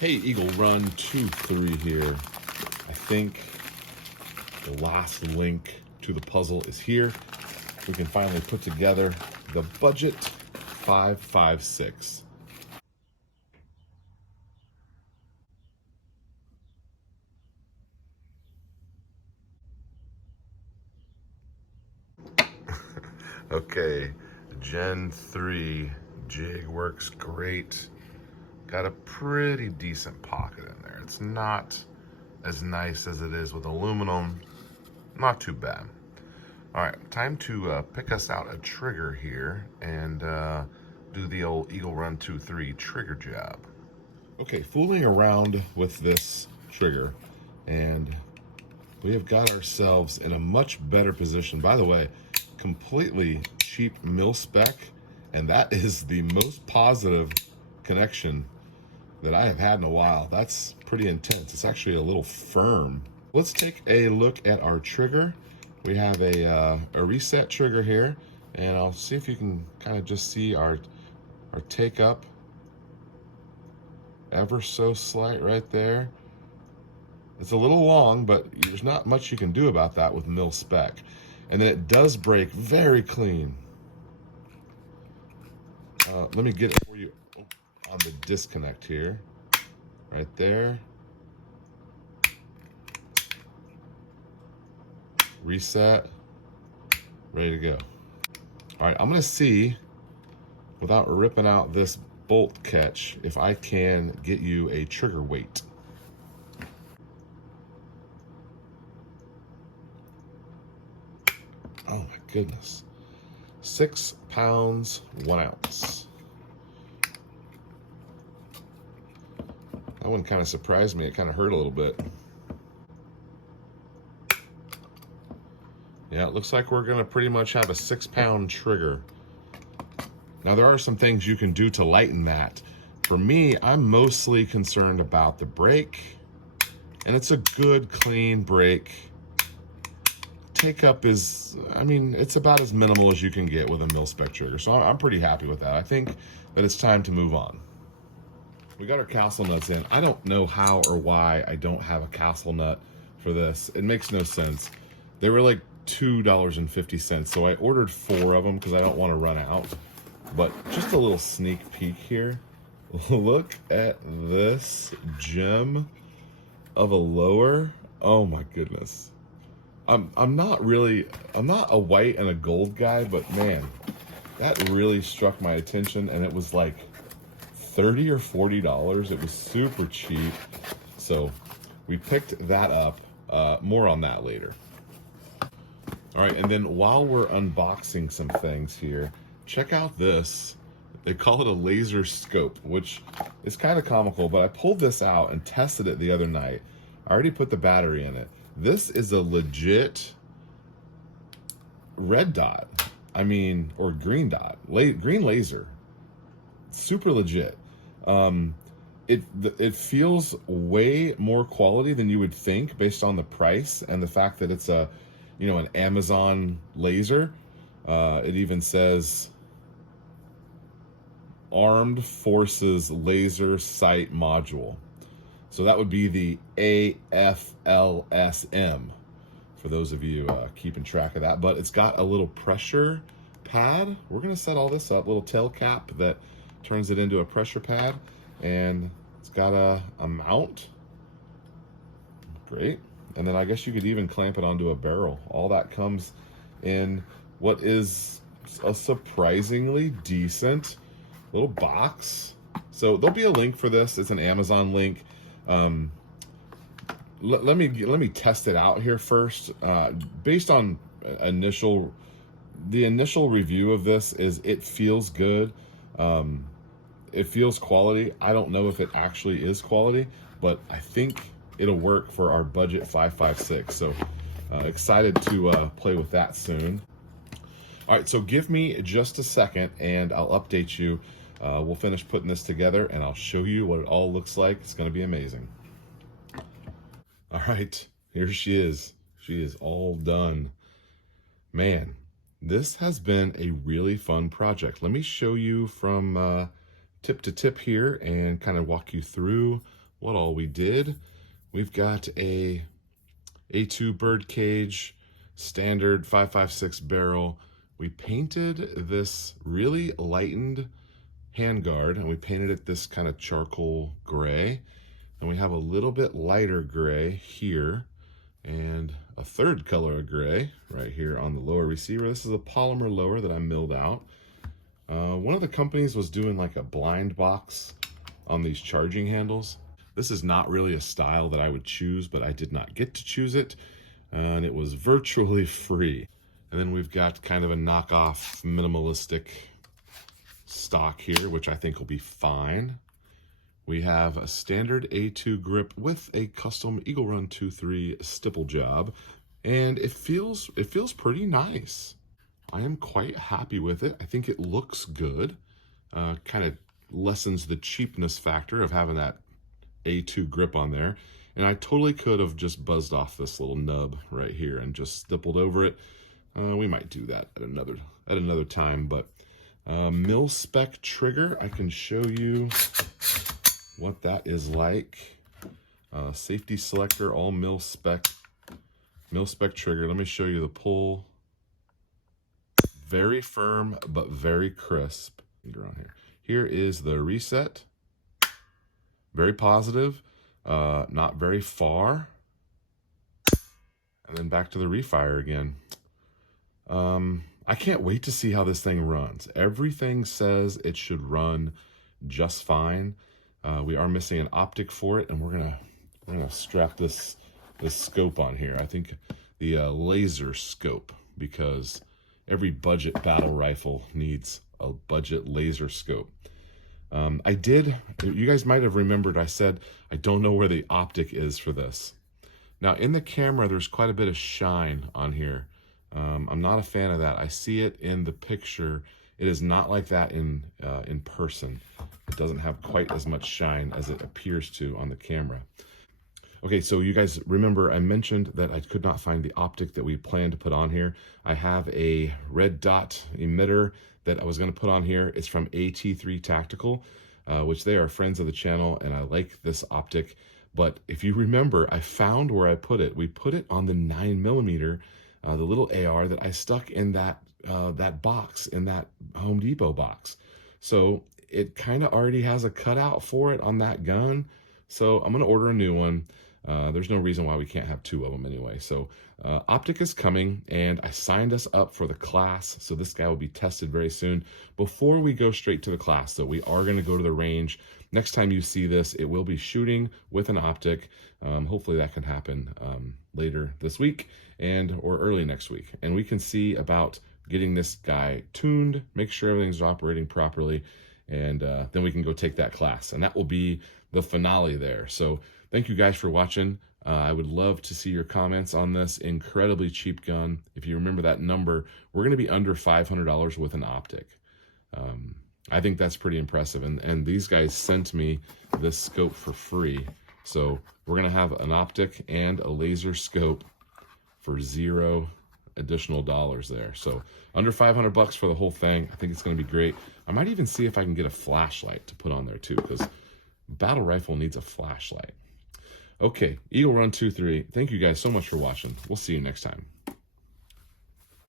Hey, Eagle Run 2-3 here. I think the last link to the puzzle is here. We can finally put together the budget 556. Okay, Gen 3 jig works great. Got a pretty decent pocket in there. It's not as nice as it is with aluminum. Not too bad. All right, time to pick us out a trigger here and do the old Eagle Run 2-3 trigger job. Okay, fooling around with this trigger, and we have got ourselves in a much better position. By the way, completely cheap mil spec, and that is the most positive connection that I have had in a while. That's pretty intense. It's actually a little firm. Let's take a look at our trigger. We have a reset trigger here, and I'll see if you can kind of just see our take up ever so slight right there. It's a little long, but there's not much you can do about that with mil spec. And then it does break very clean. Let me get it for you on the disconnect here. Right there. Reset. Ready to go. All right, I'm gonna see, without ripping out this bolt catch, if I can get you a trigger weight. Oh my goodness. 6 pounds, 1 ounce. That one kind of surprised me. It kind of hurt a little bit. Yeah, it looks like we're gonna pretty much have a 6-pound trigger. Now there are some things you can do to lighten that. For me, I'm mostly concerned about the brake, and it's a good, clean brake. Take up is, I mean, it's about as minimal as you can get with a mil spec trigger, so I'm pretty happy with that. I think that it's time to move on. We got our castle nuts in. I don't know how or why I don't have a castle nut for this. It makes no sense. They were like $2.50, so I ordered 4 of them because I don't want to run out. But just a little sneak peek here. Look at this gem of a lower. Oh my goodness. I'm not a white and a gold guy, but man, that really struck my attention, and it was like $30 or $40. It was super cheap. So we picked that up. More on that later. All right, and then while we're unboxing some things here, check out this. They call it a laser scope, which is kind of comical, but I pulled this out and tested it the other night. I already put the battery in it. This is a legit red dot. I mean, or green dot, green laser. Super legit. It feels way more quality than you would think based on the price and the fact that it's a, an Amazon laser. It even says Armed Forces Laser Sight Module. So that would be the AFLSM, for those of you keeping track of that. But it's got a little pressure pad. We're going to set all this up, little tail cap that turns it into a pressure pad. And it's got a mount. Great. And then I guess you could even clamp it onto a barrel. All that comes in what is a surprisingly decent little box. So there'll be a link for this. It's an Amazon link. Let me test it out here first. Based on the initial review of this is it feels good. It feels quality. I don't know if it actually is quality, but I think it'll work for our budget 556. So excited to play with that soon. All right, so give me just a second and I'll update you. We'll finish putting this together and I'll show you what it all looks like. It's going to be amazing. All right, here she is. She is all done. Man, this has been a really fun project. Let me show you from tip to tip here and kind of walk you through what all we did. We've got a A2 birdcage, standard 5.56 barrel. We painted this really lightened handguard, and we painted it this kind of charcoal gray. And we have a little bit lighter gray here, and a third color of gray right here on the lower receiver. This is a polymer lower that I milled out. One of the companies was doing like a blind box on these charging handles. This is not really a style that I would choose, but I did not get to choose it, and it was virtually free. And then we've got kind of a knockoff minimalistic stock here, which I think will be fine. We have a standard A2 grip with a custom Eagle Run 2.3 stipple job, and it feels pretty nice. I am quite happy with it. I think it looks good. Kind of lessens the cheapness factor of having that A2 grip on there. And I totally could have just buzzed off this little nub right here and just stippled over it. We might do that at another time, but mil spec trigger, I can show you what that is like. Safety selector, all mil spec trigger. Let me show you the pull. Very firm, but very crisp. Around here. Here is the reset. Very positive, not very far. And then back to the refire again. I can't wait to see how this thing runs. Everything says it should run just fine. We are missing an optic for it, and we're gonna strap this scope on here. I think the laser scope, because every budget battle rifle needs a budget laser scope. You guys might have remembered I said I don't know where the optic is for this. Now in the camera there's quite a bit of shine on here. I'm not a fan of that. I see it in the picture. It is not like that in person. It doesn't have quite as much shine as it appears to on the camera. Okay, so you guys remember I mentioned that I could not find the optic that we planned to put on here. I have a red dot emitter that I was going to put on here. It's from AT3 Tactical, which they are friends of the channel, and I like this optic. But if you remember, I found where I put it. We put it on the 9mm, the little AR that I stuck in that box, in that Home Depot box. So it kind of already has a cutout for it on that gun. So I'm going to order a new one. There's no reason why we can't have two of them anyway. So optic is coming, and I signed us up for the class. So this guy will be tested very soon. Before we go straight to the class, though, we are going to go to the range. Next time you see this, it will be shooting with an optic. Hopefully that can happen later this week or early next week. And we can see about getting this guy tuned, make sure everything's operating properly, and then we can go take that class. And that will be the finale there. So thank you guys for watching. I would love to see your comments on this incredibly cheap gun. If you remember that number, we're going to be under $500 with an optic. I think that's pretty impressive. And these guys sent me this scope for free. So we're going to have an optic and a laser scope for $0 additional dollars there. So under $500 for the whole thing. I think it's going to be great. I might even see if I can get a flashlight to put on there too, because battle rifle needs a flashlight. Okay, Eagle Run 2.3. Thank you guys so much for watching. We'll see you next time.